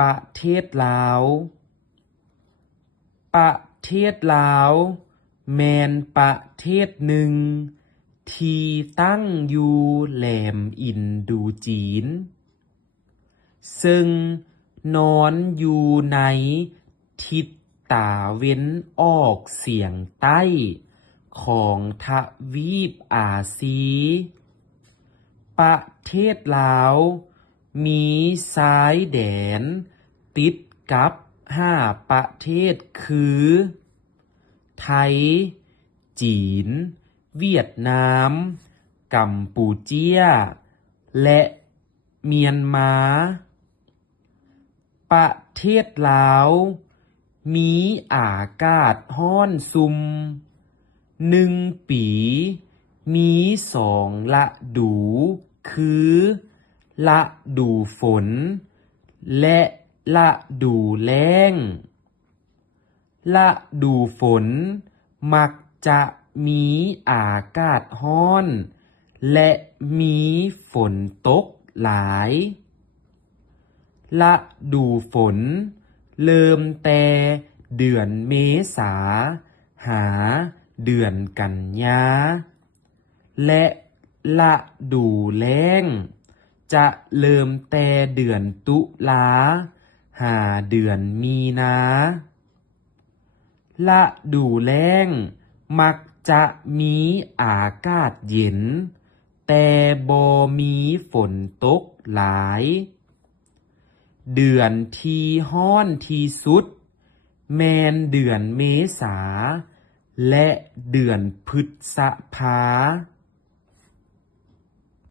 ประเทศลาวประเทศลาวแม่นประเทศหนึ่งที่ตั้งอยู่แหลมอินดูจีนซึ่งนอนอยู่ในทิศตะวันออกเฉียงใต้ของทวีปอาซีประเทศลาวมีชายแดนติดกับ5ประเทศคือไทยจีนเวียดนามกัมพูเชียและเมียนมาประเทศลาวมีอากาศร้อนสุม1 ปีมี2ฤดูคือฤดูฝนและฤดูแล้งฤดูฝนมักจะมีอากาศร้อนและมีฝนตกหลายฤดูฝนเริ่มแต่เดือนเมษาหาเดือนกันยาและฤดูแล้งจะเริ่มแต่เดือนตุลาหาเดือนมีนาฤดูแล้งมักจะมีอากาศเย็นแต่บ่มีฝนตกหลายเดือนที่ร้อนที่สุดแม่นเดือนเมษาและเดือนพฤษภา